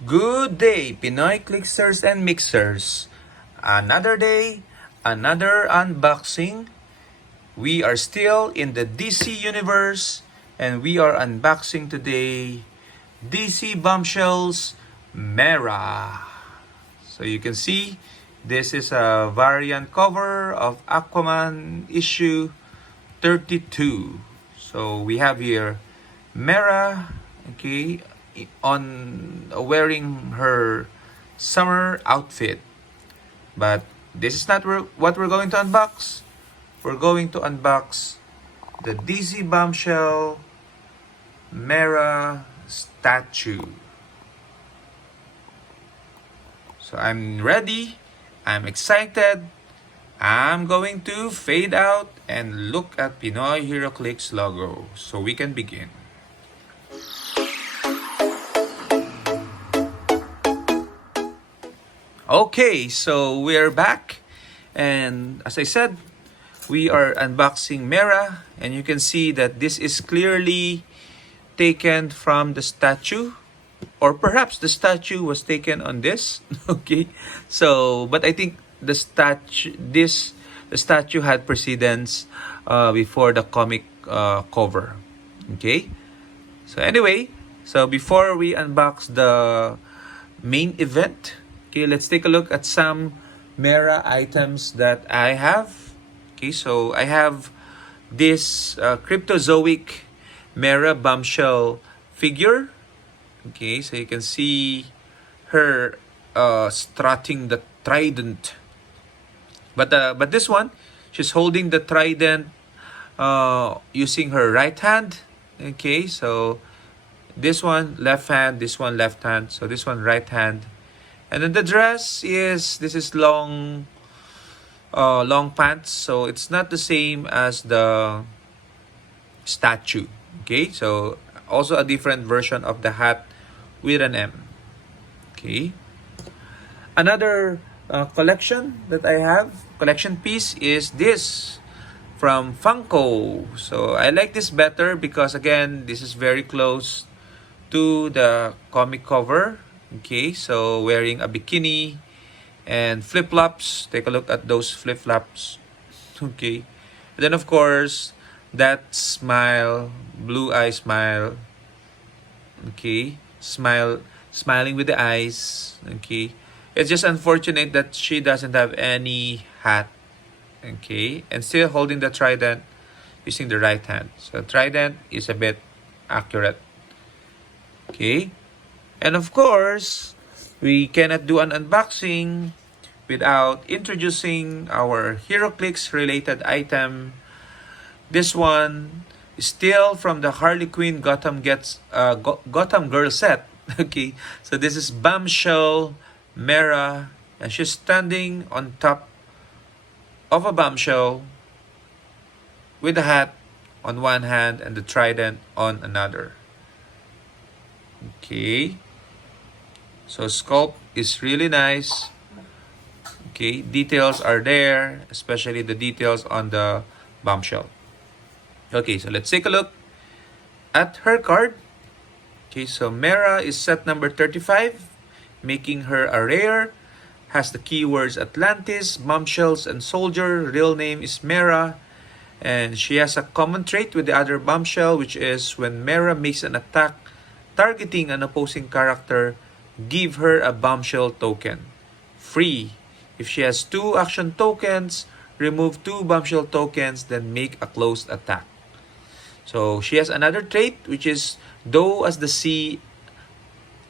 Good day, Pinoy Clicksters and Mixers. Another day, another unboxing. We are still in the DC universe and we are unboxing today DC Bombshells Mera. So you can see this is a variant cover of Aquaman issue 32. So we have here Mera, okay, on wearing her summer outfit. But this is not what we're going to unbox. We're going to unbox the DC Bombshell Mera statue. So I'm ready. I'm excited. I'm going to fade out and look at Pinoy Heroclix logo so we can begin. Okay, so we're back, and as I said, we are unboxing Mera, and you can see that this is clearly taken from the statue, or perhaps the statue was taken on this. Okay, so but I think the statue had precedence before the comic cover. Okay, so anyway, so before we unbox the main event, okay, let's take a look at some Mera items that I have. Okay, so I have this Cryptozoic Mera bombshell figure. Okay, so you can see her strutting the trident. But this one, she's holding the trident using her right hand. Okay, so this one left hand, this one left hand, so this one right hand. And then the dress this is long pants, so it's not the same as the statue. Okay, so also a different version of the hat with an M. Okay, another collection piece is this from Funko. So I like this better because again, this is very close to the comic cover. Okay, so wearing a bikini and flip-flops. Take a look at those flip-flops. Okay, and then of course that smile, blue eye smile. Okay, smiling with the eyes. Okay, it's just unfortunate that she doesn't have any hat. Okay, and still holding the trident using the right hand. So trident is a bit accurate. Okay, and of course, we cannot do an unboxing without introducing our Heroclix related item. This one is still from the Harley Quinn Gotham Girl set. Okay, so this is Bombshell Mera, and she's standing on top of a bombshell with a hat on one hand and the trident on another. Okay, so sculpt is really nice. Okay, details are there, especially the details on the bombshell. Okay, so let's take a look at her card. Okay, so Mera is set number 35, making her a rare. Has the keywords Atlantis, bombshells, and soldier. Real name is Mera. And she has a common trait with the other bombshell, which is when Mera makes an attack targeting an opposing character, give her a bombshell token. Free. If she has 2 action tokens, remove 2 bombshell tokens, then make a closed attack. So she has another trait, which is though as the sea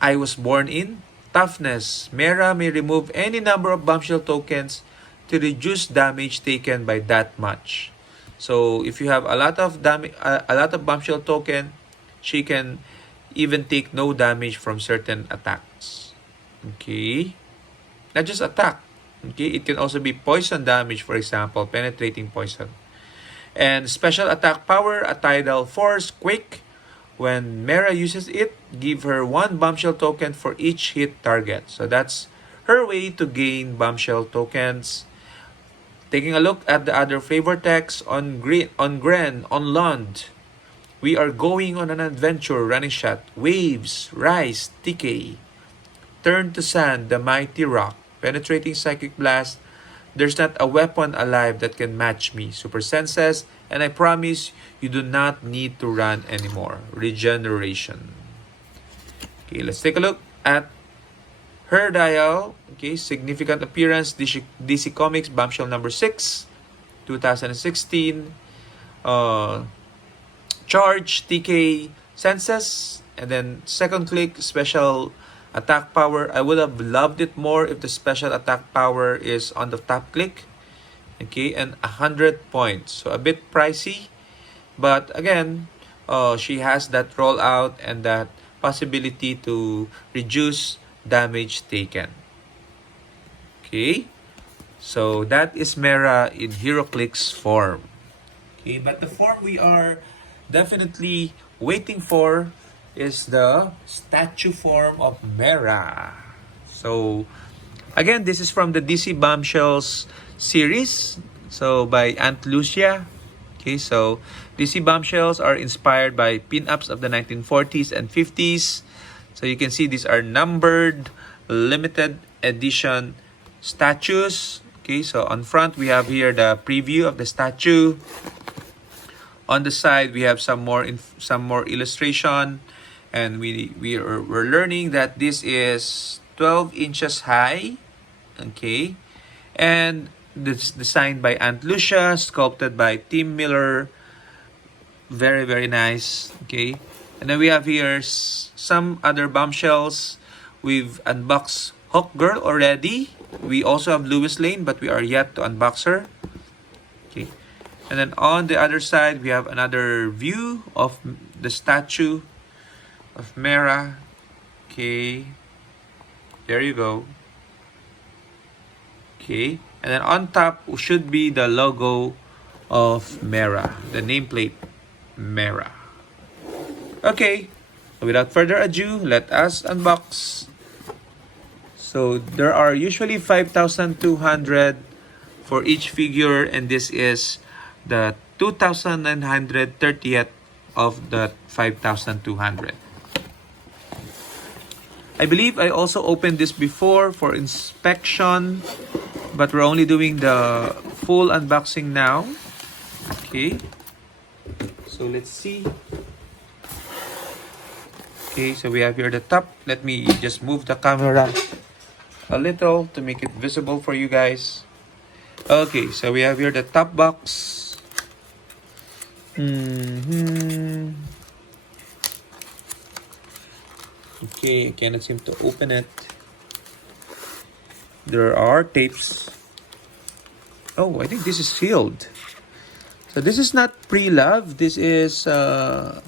I was born in, toughness. Mera may remove any number of bombshell tokens to reduce damage taken by that much. So if you have a lot of bombshell token, she can even take no damage from certain attacks. Okay, not just attack. Okay, it can also be poison damage, for example, penetrating poison. And special attack power, a tidal force, quick. When Mera uses it, give her 1 bombshell token for each hit target. So that's her way to gain bombshell tokens. Taking a look at the other flavor text on Gren, on Lund. We are going on an adventure, running shot, waves, rise, decay. turn to sand the mighty rock, penetrating psychic blast. There's not a weapon alive that can match me. Super senses, and I promise you do not need to run anymore. Regeneration. Okay, let's take a look at her dial. Okay, significant appearance, DC Comics, bombshell number 6, 2016. Charge, TK, senses, and then second click, special attack power. I would have loved it more if the special attack power is on the top click. Okay, and 100 points. So a bit pricey, but again, she has that rollout and that possibility to reduce damage taken. Okay, so that is Mera in Heroclix form. Okay, but the form we are definitely waiting for is the statue form of Mera. So again, this is from the DC Bombshells series. So by Aunt Lucia. Okay, so DC Bombshells are inspired by pin-ups of the 1940s and 50s. So you can see these are numbered, limited edition statues. Okay, so on front we have here the preview of the statue. On the side we have some more illustration, and we're learning that this is 12 inches high. Okay, and this is designed by Aunt Lucia, sculpted by Tim Miller. Very, very nice. Okay, and then we have here some other bombshells. We've unboxed Hawk Girl already. We also have Lois Lane, but we are yet to unbox her. Okay, and then on the other side we have another view of the statue of Mera. Okay, there you go. Okay, and then on top should be the logo of Mera, the nameplate Mera. Okay, so without further ado, let us unbox. So there are usually 5,200 for each figure, and this is the 2,930th of the 5,200. I believe I also opened this before for inspection, but we're only doing the full unboxing now. Okay, so let's see. Okay, so we have here the top. Let me just move the camera a little to make it visible for you guys. Okay, so we have here the top box. Okay, I cannot seem to open it. There are tapes. Oh, I think this is sealed. So this is not pre-love. This is a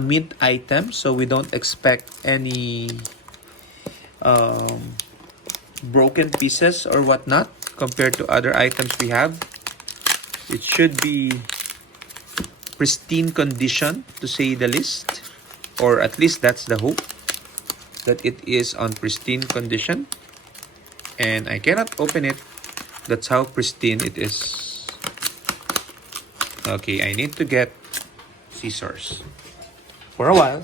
mint item, so we don't expect any broken pieces or whatnot compared to other items we have. It should be pristine condition, to say the least, or at least that's the hope, that it is on pristine condition. And I cannot open it. That's how pristine it is. Okay, I need to get scissors for a while.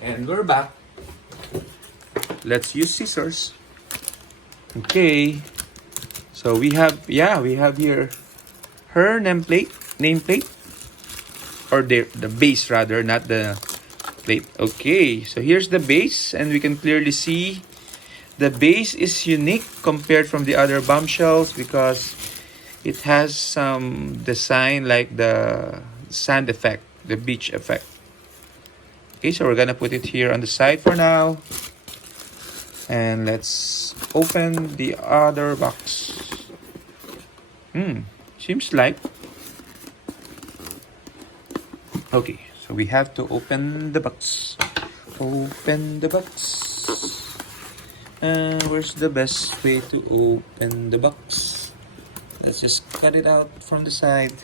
And we're back. Let's use scissors. Okay, so we have here her nameplate, or the base rather, not the plate. Okay, so here's the base, and we can clearly see the base is unique compared from the other bombshells because it has some design like the sand effect, the beach effect. Okay, so we're gonna put it here on the side for now. And let's open the other box. Seems like. Okay, so we have to open the box. Open the box. Where's the best way to open the box? Let's just cut it out from the side.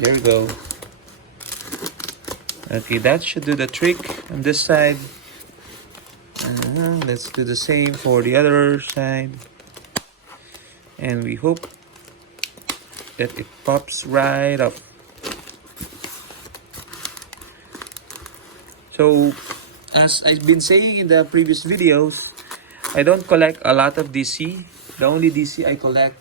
There we go. Okay, that should do the trick on this side. Let's do the same for the other side. And we hope that it pops right up. So, as I've been saying in the previous videos, I don't collect a lot of DC. The only DC I collect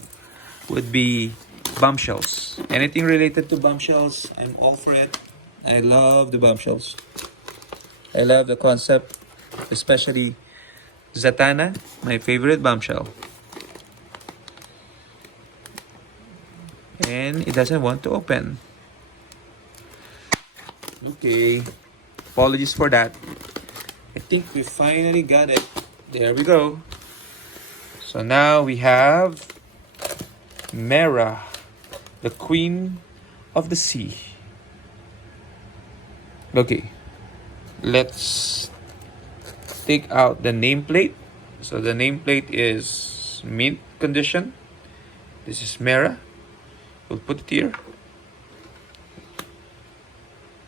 would be bombshells. Anything related to bombshells, I'm all for it. I love the bombshells. I love the concept, especially Zatanna, my favorite bombshell. And it doesn't want to open. Okay, apologies for that. I think we finally got it. There we go. So now we have Mera, the queen of the sea. Okay, let's take out the nameplate. So the nameplate is mint condition. This is Mera. We'll put it here.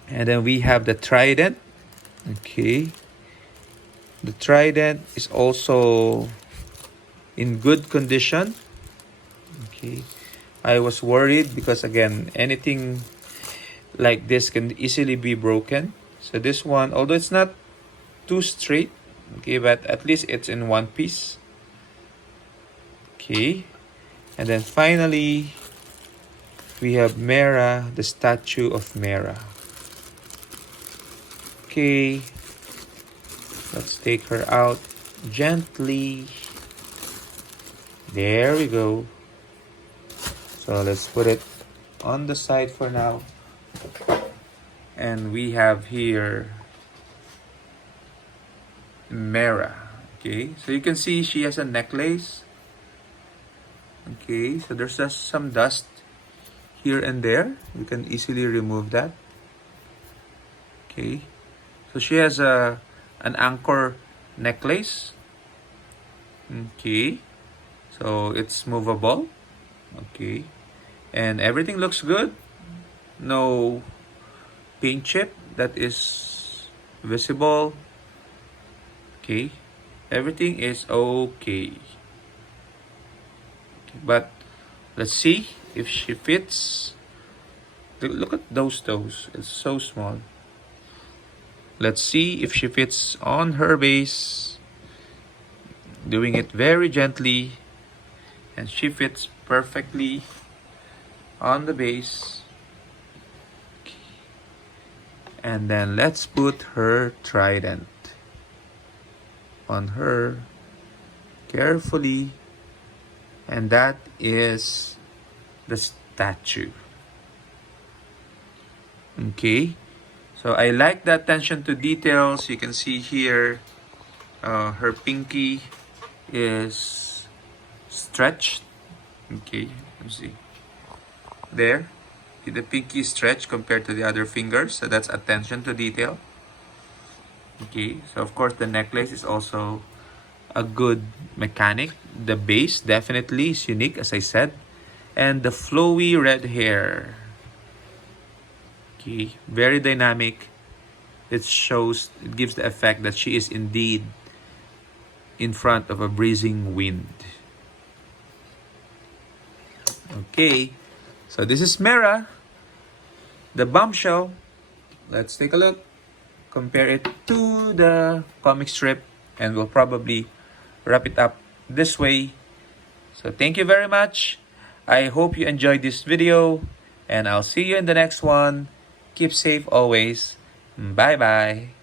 And then we have the trident. Okay. The trident is also in good condition. Okay. I was worried because again, anything like this can easily be broken. So this one, although it's not too straight, okay, but at least it's in one piece. Okay. And then finally, we have Mera, the statue of Mera. Okay. Let's take her out gently. There we go. So let's put it on the side for now. And we have here Mera. Okay, so you can see she has a necklace. Okay, so there's just some dust here and there. You can easily remove that. Okay, so she has an anchor necklace. Okay, so it's movable. Okay, and everything looks good. No paint chip that is visible. Okay, everything is okay. But let's see if she fits. Look at those toes, it's so small. Let's see if she fits on her base. Doing it very gently, and she fits perfectly on the base. And then let's put her trident on her carefully. And that is the statue. Okay. So I like the attention to details. You can see here, her pinky is stretched. Okay, let's see. There. The pinky is stretched compared to the other fingers. So that's attention to detail. Okay, so of course the necklace is also a good mechanic. The base definitely is unique, as I said. And the flowy red hair. Okay, very dynamic. It shows, it gives the effect that she is indeed in front of a breezing wind. Okay, so this is Mera, the bombshell. Let's take a look. Compare it to the comic strip, and we'll probably wrap it up this way. So thank you very much. I hope you enjoyed this video, and I'll see you in the next one. Keep safe always. Bye bye.